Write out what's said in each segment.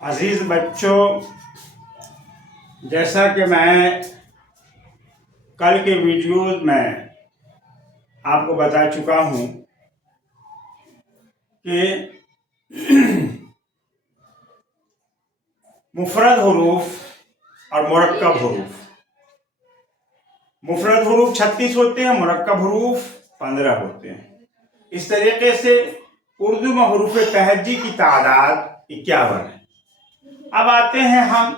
عزیز بچوں، جیسا کہ میں کل کے ویڈیوز میں آپ کو بتا چکا ہوں کہ مفرد حروف اور مرکب حروف. مفرد حروف 36 ہوتے ہیں، مرکب حروف 15 ہوتے ہیں. اس طریقے سے اردو میں حروف تہجی کی تعداد 51 ہے. اب آتے ہیں ہم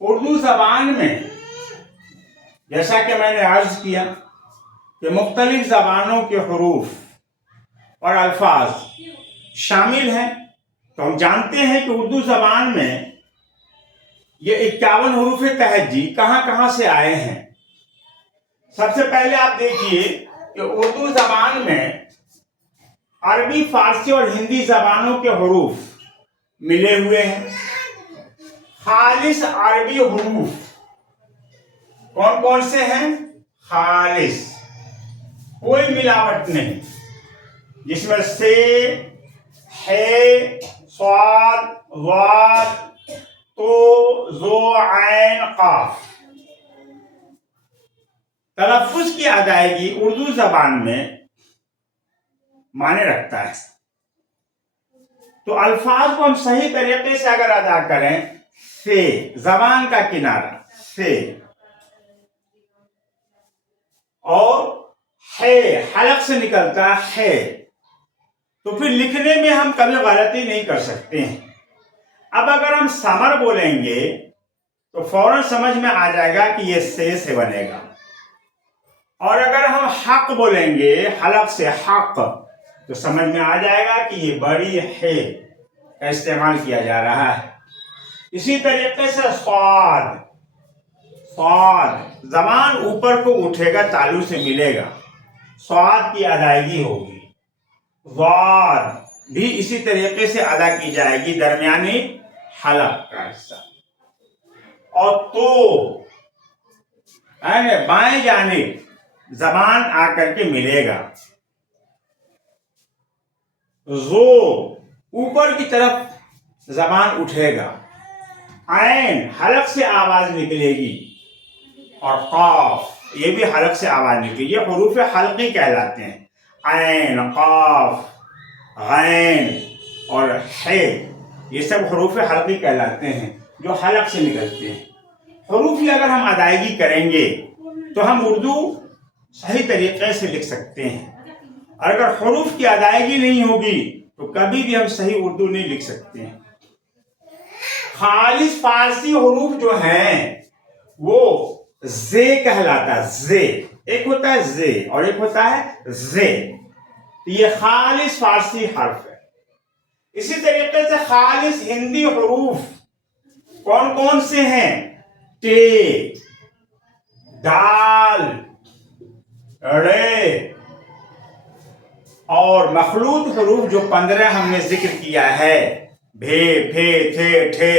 اردو زبان میں. جیسا کہ میں نے عرض کیا کہ مختلف زبانوں کے حروف اور الفاظ شامل ہیں، تو ہم جانتے ہیں کہ اردو زبان میں یہ 51 حروف تہجی کہاں کہاں سے آئے ہیں. سب سے پہلے آپ دیکھیے کہ اردو زبان میں عربی، فارسی اور ہندی زبانوں کے حروف ملے ہوئے ہیں. خالص عربی حروف کون کون سے ہیں؟ خالص، کوئی ملاوٹ نہیں، جس میں سے ہے، صاد، ضاد، تو، ذو، عین، قاف. تلفظ کی ادائیگی اردو زبان میں معنی رکھتا ہے. تو الفاظ کو ہم صحیح طریقے سے اگر ادا کریں، سے، زبان کا کنارہ سے، اور ہے، حلق سے نکلتا ہے، تو پھر لکھنے میں ہم کبھی غلطی نہیں کر سکتے ہیں. اب اگر ہم ثمر بولیں گے تو فوراً سمجھ میں آ جائے گا کہ یہ سے بنے گا. اور اگر ہم حق بولیں گے حلق سے، حق، تو سمجھ میں آ جائے گا کہ یہ بڑی ہے کا استعمال کیا جا رہا ہے. اسی طریقے سے صاد، صاد، زبان اوپر کو اٹھے گا، تالو سے ملے گا، صاد کی ادائیگی ہوگی. ضاد بھی اسی طریقے سے ادا کی جائے گی، درمیانی حلق کا حصہ. اور تو بائیں جانب زبان آ کر کے ملے گا. زو اوپر کی طرف زبان اٹھے گا. عین حلق سے آواز نکلے گی. اور قاف یہ بھی حلق سے آواز نکلے گی. یہ حروف حلقی کہلاتے ہیں. عین، قاف، غین اور ہے، یہ سب حروف حلقی کہلاتے ہیں جو حلق سے نکلتے ہیں. حروف کی اگر ہم ادائیگی کریں گے تو ہم اردو صحیح طریقے سے لکھ سکتے ہیں. اور اگر حروف کی ادائیگی نہیں ہوگی تو کبھی بھی ہم صحیح اردو نہیں لکھ سکتے ہیں. خالص فارسی حروف جو ہیں وہ زے کہلاتا ہے. زے ایک ہوتا ہے، زے اور ایک ہوتا ہے زے. یہ خالص فارسی حرف ہے. اسی طریقے سے خالص ہندی حروف کون کون سے ہیں؟ ٹے، دال، رے، اور مخلوط حروف جو 15 ہم نے ذکر کیا ہے، بھے، پھے، تھے، ٹھے،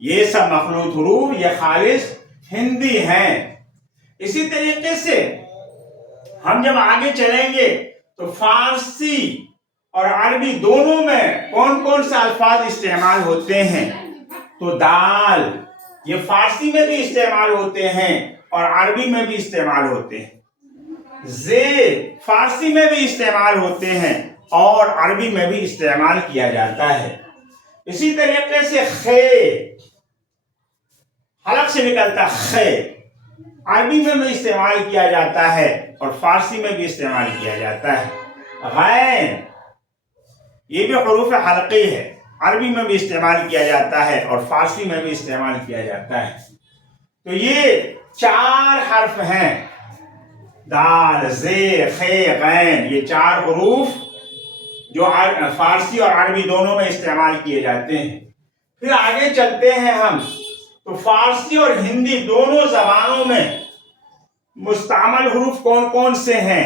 یہ سب مخلوط حروف یہ خالص ہندی ہیں. اسی طریقے سے ہم جب آگے چلیں گے تو فارسی اور عربی دونوں میں کون کون سے الفاظ استعمال ہوتے ہیں؟ تو دال یہ فارسی میں بھی استعمال ہوتے ہیں اور عربی میں بھی استعمال ہوتے ہیں. زے فارسی میں بھی استعمال ہوتے ہیں اور عربی میں بھی استعمال کیا جاتا ہے. اسی طریقے سے خے حلق سے نکلتا خے، عربی میں بھی استعمال کیا جاتا ہے اور فارسی میں بھی استعمال کیا جاتا ہے. غین یہ بھی حروف حلقی ہے، عربی میں بھی استعمال کیا جاتا ہے اور فارسی میں بھی استعمال کیا جاتا ہے. تو یہ 4 حرف ہیں، دال، زے، خے، غین، یہ 4 حروف جو فارسی اور عربی دونوں میں استعمال کیے جاتے ہیں. پھر آگے چلتے ہیں ہم تو فارسی اور ہندی دونوں زبانوں میں مستعمل حروف کون کون سے ہیں؟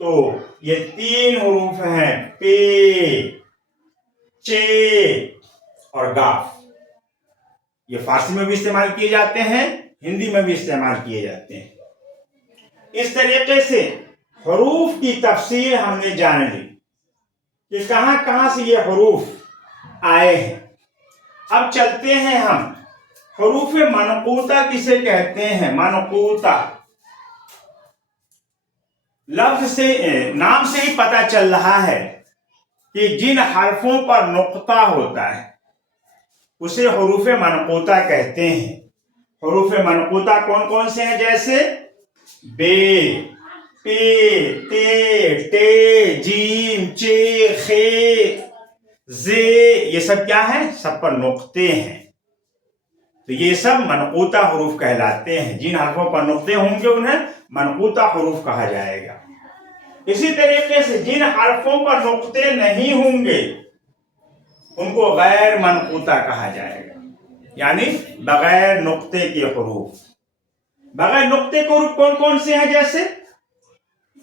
تو یہ 3 حروف ہیں، پے، چے اور گاف. یہ فارسی میں بھی استعمال کیے جاتے ہیں، ہندی میں بھی استعمال کیے جاتے ہیں. اس طریقے سے حروف کی تفصیل ہم نے جان لی کہ کہاں کہاں سے یہ حروف آئے ہیں. اب چلتے ہیں ہم حروف منقوطہ کسے کہتے ہیں. منقوطہ لفظ سے نام سے ہی پتہ چل رہا ہے کہ جن حرفوں پر نقطہ ہوتا ہے اسے حروف منقوطہ کہتے ہیں. حروف منقوطہ کون کون سے ہیں؟ جیسے بے، پے، تے، ٹے، جیم، چے، خے، زے، یہ سب کیا ہے؟ سب پر نقطے ہیں. تو یہ سب منقوطہ حروف کہلاتے ہیں. جن حرفوں پر نقطے ہوں گے انہیں منقوطہ حروف کہا جائے گا. اسی طریقے سے جن حرفوں پر نقطے نہیں ہوں گے ان کو غیر منقوطہ کہا جائے گا، یعنی بغیر نقطے کے حروف. بغیر نقطے کے حروف کون کون سے ہیں؟ جیسے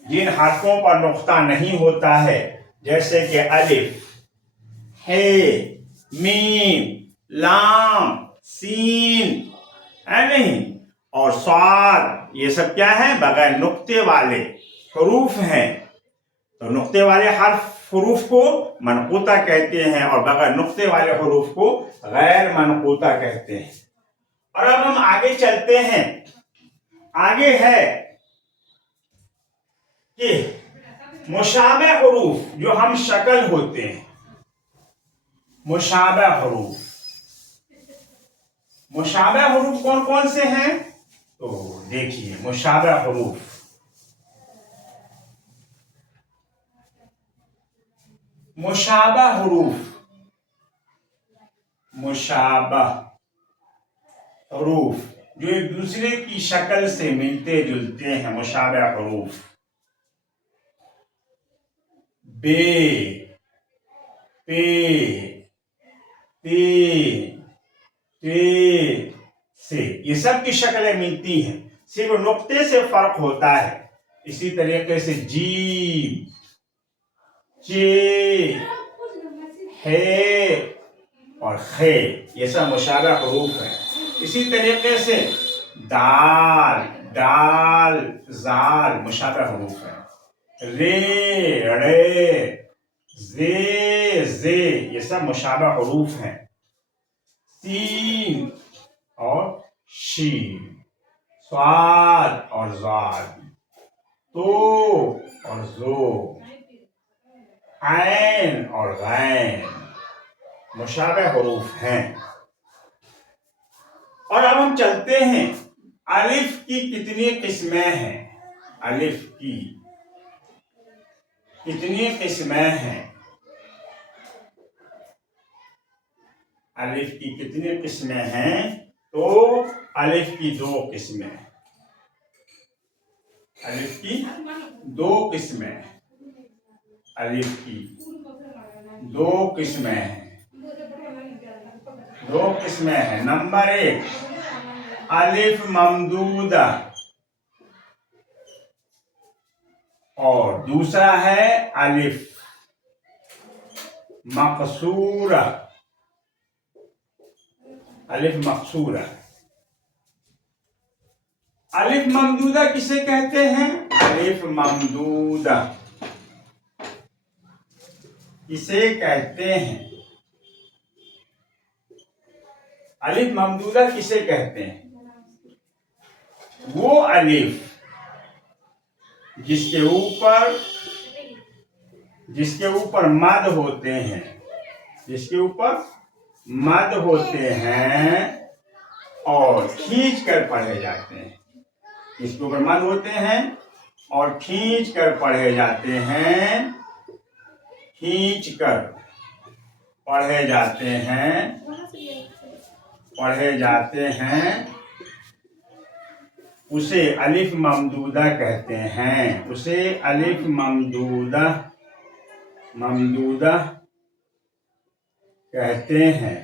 جن حرفوں پر نقطہ نہیں ہوتا ہے، جیسے کہ الف، ہے، میم، لام، سین، ہے نہیں، اور صاد، یہ سب کیا ہے؟ بغیر نقطے والے حروف ہیں. تو نقطے والے حروف کو منقوطہ کہتے ہیں اور بغیر نقطے والے حروف کو غیر منقوطہ کہتے ہیں. اور اب ہم آگے چلتے ہیں. آگے ہے کہ مشابہ حروف جو ہم شکل ہوتے ہیں. مشابہ حروف، مشابہ حروف کون کون سے ہیں؟ تو دیکھیے مشابہ حروف. مشابہ حروف، مشابہ حروف جو ایک دوسرے کی شکل سے ملتے جلتے ہیں. مشابہ حروف بے، پے، تے، ٹے سے یہ سب کی شکلیں ملتی ہیں، صرف نقطے سے فرق ہوتا ہے. اسی طریقے سے جیم، چے، ہے اور خے، یہ سب مشابہ حروف ہیں. اسی طریقے سے دال، ڈال، زال مشابہ حروف ہیں. رے، رے، زے، زے، یہ سب مشابہ حروف ہیں. سین اور شین، صاد اور ضاد، تو اور زو، عین اور غین مشابہ حروف ہیں. اور اب ہم چلتے ہیں الف کی کتنی قسمیں ہیں. الف کی کتنی قسمیں ہیں؟ الف کی کتنی قسمیں ہیں؟ تو الف کی دو قسمیں. الف کی دو قسمیں. الف کی دو قسمیں ہیں. دو قسمیں ہیں. نمبر 1 الف ممدودہ اور دوسرا ہے الف مقصورہ. الف مقصورہ. الف ممدودہ کسے کہتے ہیں؟ الف ممدودہ کسے کہتے ہیں؟ الف ممدودہ کسے کہتے ہیں؟ وہ الف جس کے اوپر مد ہوتے ہیں، جس کے اوپر مد ہوتے ہیں اور کھینچ کر پڑھے جاتے ہیں. جس کے اوپر مد ہوتے ہیں اور کھینچ کر پڑھے جاتے ہیں. کھینچ کر پڑھے جاتے ہیں، پڑھے جاتے ہیں، اسے الف ممدودہ کہتے ہیں. اسے الف ممدودہ کہتے ہیں.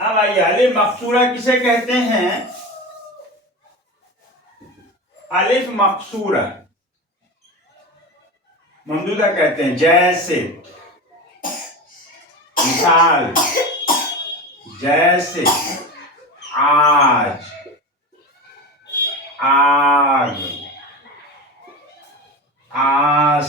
اب آئیے الف مقصورہ کسے کہتے ہیں؟ الف مقصورہ ممدودہ کہتے ہیں. جیسے مثال، جیسے آج، آگ، آس،